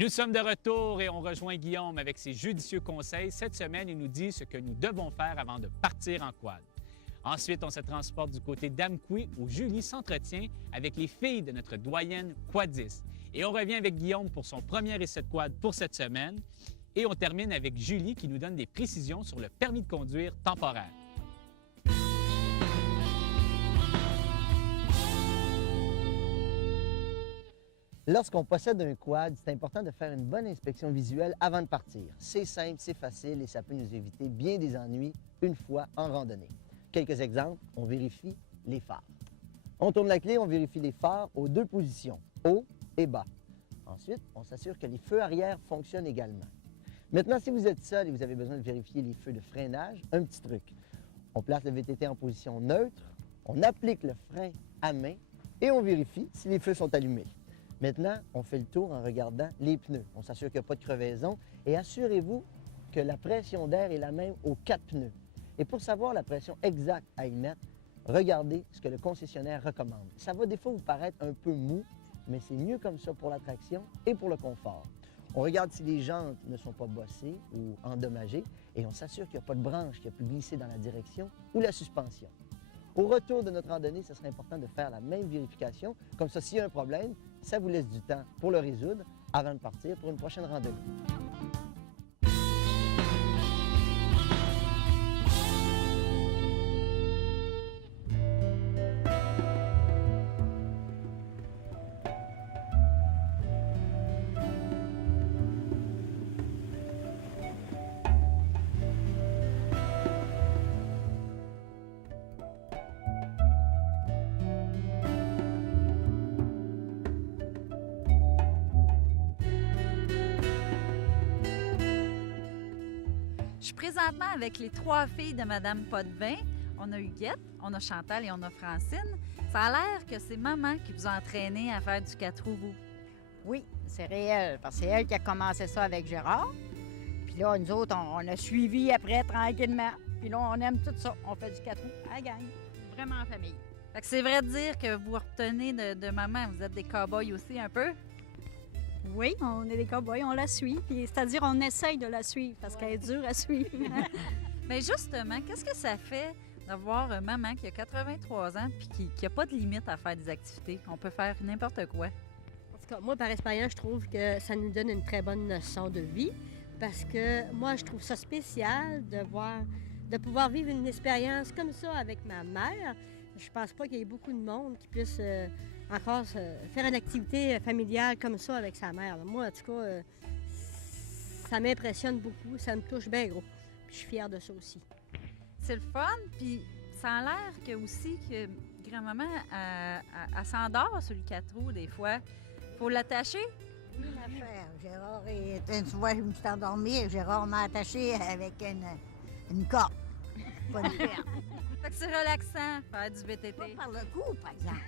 Nous sommes de retour et on rejoint Guillaume avec ses judicieux conseils. Cette semaine, il nous dit ce que nous devons faire avant de partir en quad. Ensuite, on se transporte du côté d'Amqui où Julie s'entretient avec les filles de notre doyenne quadiste. Et on revient avec Guillaume pour son premier essai de quad pour cette semaine. Et on termine avec Julie qui nous donne des précisions sur le permis de conduire temporaire. Lorsqu'on possède un quad, c'est important de faire une bonne inspection visuelle avant de partir. C'est simple, c'est facile et ça peut nous éviter bien des ennuis une fois en randonnée. Quelques exemples, on vérifie les phares. On tourne la clé, on vérifie les phares aux deux positions, haut et bas. Ensuite, on s'assure que les feux arrière fonctionnent également. Maintenant, si vous êtes seul et vous avez besoin de vérifier les feux de freinage, un petit truc. On place le VTT en position neutre, on applique le frein à main et on vérifie si les feux sont allumés. Maintenant, on fait le tour en regardant les pneus. On s'assure qu'il n'y a pas de crevaison et assurez-vous que la pression d'air est la même aux 4 pneus. Et pour savoir la pression exacte à y mettre, regardez ce que le concessionnaire recommande. Ça va des fois vous paraître un peu mou, mais c'est mieux comme ça pour la traction et pour le confort. On regarde si les jantes ne sont pas bossées ou endommagées et on s'assure qu'il n'y a pas de branche qui a pu glisser dans la direction ou la suspension. Au retour de notre randonnée, ce serait important de faire la même vérification. Comme ça, s'il y a un problème, ça vous laisse du temps pour le résoudre avant de partir pour une prochaine randonnée. Je suis présentement avec les 3 filles de Madame Potvin. On a Huguette, on a Chantal et on a Francine. Ça a l'air que c'est maman qui vous a entraîné à faire du 4 roues, vous. Oui, c'est réel, parce que c'est elle qui a commencé ça avec Gérard. Puis là, nous autres, on a suivi après tranquillement. Puis là, on aime tout ça. On fait du 4 roues à la gang. Vraiment en famille. Fait que c'est vrai de dire que vous retenez de maman. Vous êtes des cow-boys aussi un peu? Oui, on est des cow-boys, on la suit. C'est-à-dire, on essaye de la suivre parce qu'elle est dure à suivre. Bien justement, qu'est-ce que ça fait d'avoir une maman qui a 83 ans puis qui n'a pas de limite à faire des activités? On peut faire n'importe quoi. En tout cas, moi, par expérience, je trouve que ça nous donne une très bonne leçon de vie parce que moi, je trouve ça spécial de pouvoir vivre une expérience comme ça avec ma mère. Je pense pas qu'il y ait beaucoup de monde qui puisse encore faire une activité familiale comme ça avec sa mère. Moi, en tout cas, ça m'impressionne beaucoup, ça me touche bien gros. Puis je suis fière de ça aussi. C'est le fun, puis ça a l'air que aussi que grand-maman, elle s'endort sur le 4 roues des fois. Faut l'attacher. Une affaire. Gérard, une fois, je me suis endormie, Gérard m'a attaché avec une corde. Pas une perte. Fait que c'est relaxant, faire du VTT. Pas par le cou, par exemple.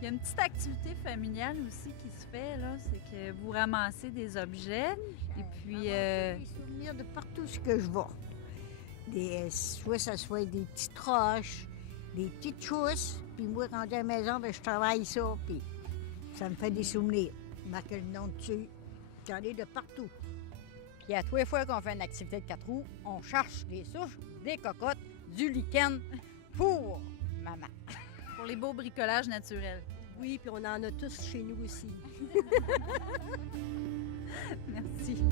Il y a une petite activité familiale aussi qui se fait, là, c'est que vous ramassez des objets et puis... Des souvenirs de partout ce que je vois. Soit ça soit des petites roches, des petites chousses, puis moi, quand j'ai à la maison, ben, je travaille ça, puis ça me fait des souvenirs. Je marque le nom dessus, j'en ai de partout. Puis à tous les fois qu'on fait une activité de 4 roues, on cherche des souches, des cocottes, du lichen pour maman. Pour les beaux bricolages naturels. Oui, puis on en a tous chez nous aussi. Merci.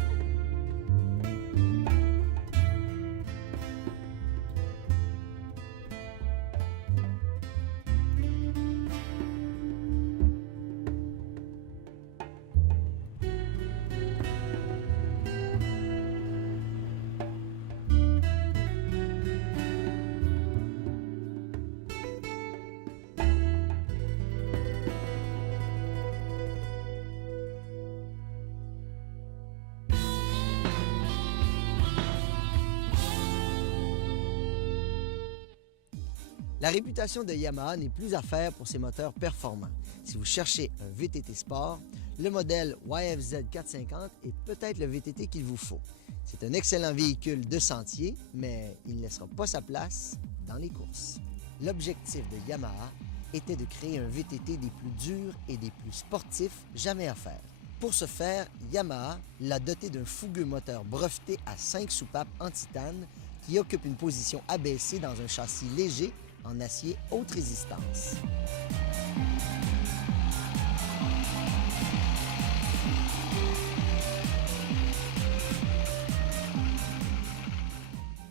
La réputation de Yamaha n'est plus à faire pour ses moteurs performants. Si vous cherchez un VTT sport, le modèle YFZ 450 est peut-être le VTT qu'il vous faut. C'est un excellent véhicule de sentier, mais il ne laissera pas sa place dans les courses. L'objectif de Yamaha était de créer un VTT des plus durs et des plus sportifs jamais à faire. Pour ce faire, Yamaha l'a doté d'un fougueux moteur breveté à 5 soupapes en titane qui occupe une position abaissée dans un châssis léger en acier haute résistance.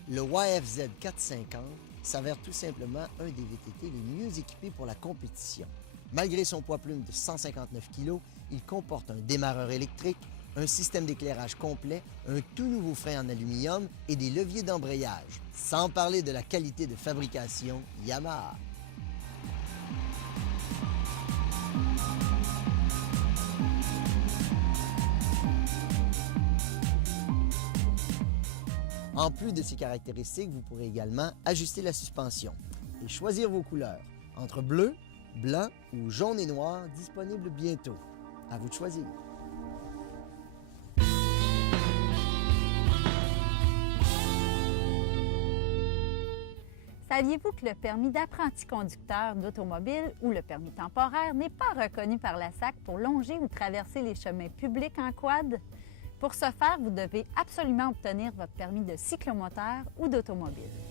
Le YFZ 450 s'avère tout simplement un des VTT les mieux équipés pour la compétition. Malgré son poids plume de 159 kg, il comporte un démarreur électrique, un système d'éclairage complet, un tout nouveau frein en aluminium et des leviers d'embrayage. Sans parler de la qualité de fabrication Yamaha. En plus de ces caractéristiques, vous pourrez également ajuster la suspension et choisir vos couleurs entre bleu, blanc ou jaune et noir, disponibles bientôt. À vous de choisir. Saviez-vous que le permis d'apprenti conducteur d'automobile ou le permis temporaire n'est pas reconnu par la SAC pour longer ou traverser les chemins publics en quad? Pour ce faire, vous devez absolument obtenir votre permis de cyclomoteur ou d'automobile.